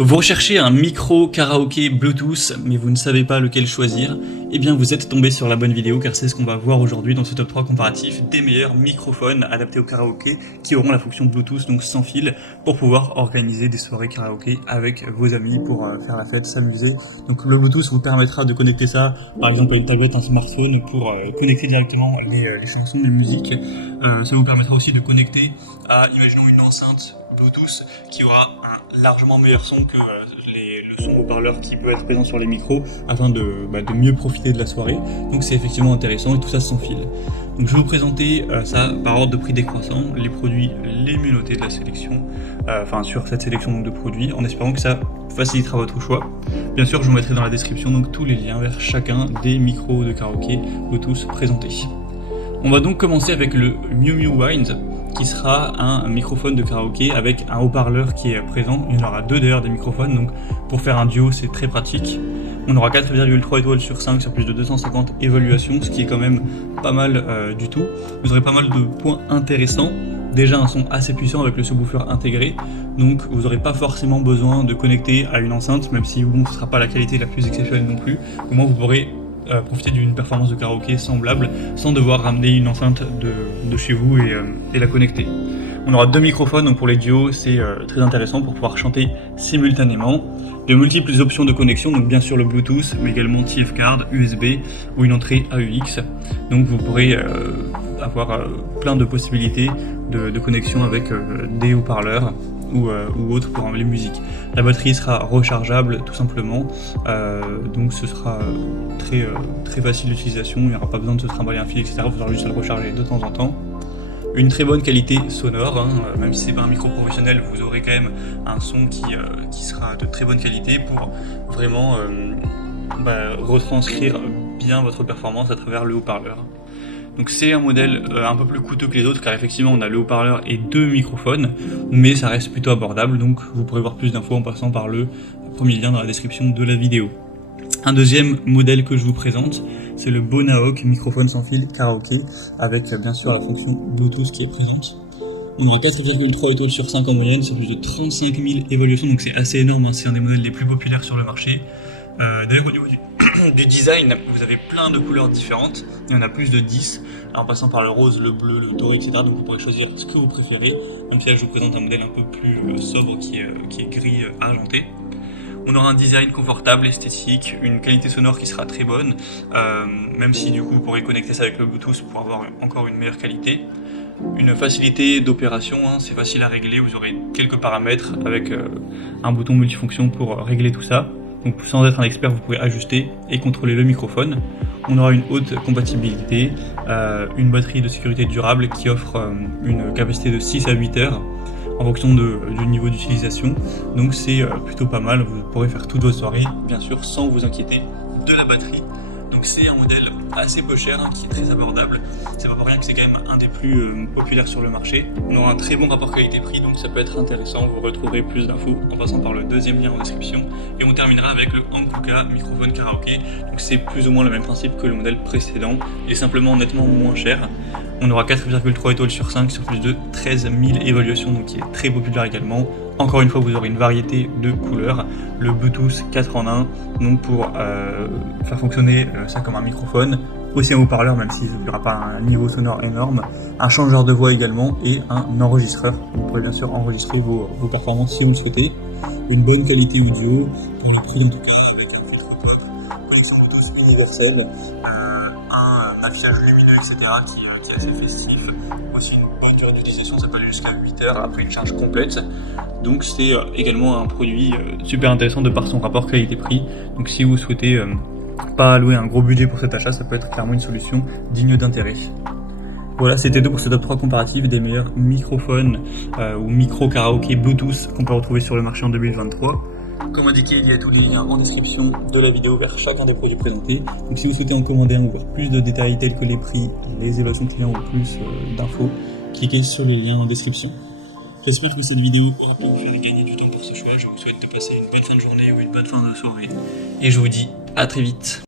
Vous recherchez un micro karaoké Bluetooth, mais vous ne savez pas lequel choisir, eh bien vous êtes tombé sur la bonne vidéo car c'est ce qu'on va voir aujourd'hui dans ce top 3 comparatif des meilleurs microphones adaptés au karaoké qui auront la fonction Bluetooth, donc sans fil, pour pouvoir organiser des soirées karaoké avec vos amis pour faire la fête, s'amuser. Donc le Bluetooth vous permettra de connecter ça par exemple à une tablette, un smartphone pour connecter directement les chansons, les musiques. Ça vous permettra aussi de connecter à, imaginons, une enceinte Bluetooth qui aura un largement meilleur son que le son haut-parleur qui peut être présent sur les micros afin de mieux profiter de la soirée. Donc c'est effectivement intéressant et tout ça sans fil. Donc je vais vous présenter ça par ordre de prix décroissant, les produits les mieux notés de la sélection, sur cette sélection donc, de produits, en espérant que ça facilitera votre choix. Bien sûr, je vous mettrai dans la description donc tous les liens vers chacun des micros de karaoké Bluetooth présentés. On va donc commencer avec le Miu Miu Wind, qui sera un microphone de karaoké avec un haut-parleur qui est présent. Il y en aura deux d'ailleurs des microphones, donc pour faire un duo c'est très pratique. On aura 4,3 étoiles sur 5 sur plus de 250 évaluations, ce qui est quand même pas mal du tout. Vous aurez pas mal de points intéressants. Déjà un son assez puissant avec le subwoofer intégré, donc vous n'aurez pas forcément besoin de connecter à une enceinte, même si bon, ce ne sera pas la qualité la plus exceptionnelle non plus. Au moins vous pourrez profiter d'une performance de karaoké semblable sans devoir ramener une enceinte de chez vous et la connecter. On aura deux microphones, donc pour les duos c'est très intéressant pour pouvoir chanter simultanément. De multiples options de connexion, donc bien sûr le Bluetooth, mais également TF Card, USB ou une entrée AUX. Donc vous pourrez avoir plein de possibilités de connexion avec des haut-parleurs ou autre pour les musiques. La batterie sera rechargeable tout simplement, donc ce sera très facile d'utilisation, il n'y aura pas besoin de se trimballer un fil, etc. Il faudra juste le recharger de temps en temps. Une très bonne qualité sonore, même si c'est pas un micro professionnel, vous aurez quand même un son qui sera de très bonne qualité pour vraiment retranscrire bien votre performance à travers le haut-parleur. Donc c'est un modèle un peu plus coûteux que les autres car effectivement on a le haut-parleur et deux microphones, mais ça reste plutôt abordable, donc vous pourrez voir plus d'infos en passant par le premier lien dans la description de la vidéo. Un deuxième modèle que je vous présente, c'est le Bonahawk microphone sans fil karaoké avec bien sûr la fonction Bluetooth qui est présente. On a 4,3 étoiles sur 5 en moyenne, c'est plus de 35 000 évaluations, donc c'est assez énorme, c'est un des modèles les plus populaires sur le marché. D'ailleurs au niveau du design, vous avez plein de couleurs différentes, il y en a plus de 10, en passant par le rose, le bleu, le doré, etc. Donc vous pourrez choisir ce que vous préférez, même si là je vous présente un modèle un peu plus sobre qui est gris argenté. On aura un design confortable, esthétique, une qualité sonore qui sera très bonne, même si du coup vous pourrez connecter ça avec le Bluetooth pour avoir encore une meilleure qualité. Une facilité d'opération, c'est facile à régler, vous aurez quelques paramètres avec un bouton multifonction pour régler tout ça. Donc sans être un expert, vous pouvez ajuster et contrôler le microphone. On aura une haute compatibilité, une batterie de sécurité durable qui offre une capacité de 6 à 8 heures en fonction du niveau d'utilisation. Donc c'est plutôt pas mal, vous pourrez faire toutes vos soirées, bien sûr, sans vous inquiéter de la batterie. Donc c'est un modèle assez peu cher, qui est très abordable. C'est pas pour rien que c'est quand même un des plus populaires sur le marché. On aura un très bon rapport qualité-prix, donc ça peut être intéressant. Vous retrouverez plus d'infos en passant par le deuxième lien en description. Et on terminera avec le Hankuka microphone karaoké. Donc c'est plus ou moins le même principe que le modèle précédent, et simplement nettement moins cher. On aura 4,3 étoiles sur 5 sur plus de 13 000 évaluations, donc qui est très populaire également. Encore une fois, vous aurez une variété de couleurs, le Bluetooth 4 en 1, donc pour faire fonctionner ça comme un microphone, aussi un haut-parleur même s'il n'y aura pas un niveau sonore énorme, un changeur de voix également et un enregistreur. Vous pourrez bien sûr enregistrer vos performances si vous le souhaitez. Une bonne qualité audio, pour les pros en tout cas, avec un filtre top, connexion Bluetooth universelle, un affichage lumineux, etc. qui est assez festif. Aussi une bonne durée d'utilisation, ça peut aller jusqu'à 8 heures après une charge complète. Donc c'est également un produit super intéressant de par son rapport qualité-prix. Donc si vous souhaitez pas allouer un gros budget pour cet achat, ça peut être clairement une solution digne d'intérêt. Voilà, c'était tout pour ce top 3 comparatif des meilleurs microphones ou micro karaoké Bluetooth qu'on peut retrouver sur le marché en 2023. Comme indiqué, il y a tous les liens en description de la vidéo vers chacun des produits présentés. Donc si vous souhaitez en commander un ou voir plus de détails tels que les prix, les évaluations clients ou plus d'infos, cliquez sur les liens en description. J'espère que cette vidéo aura pu vous faire gagner du temps pour ce choix. Je vous souhaite de passer une bonne fin de journée ou une bonne fin de soirée. Et je vous dis à très vite.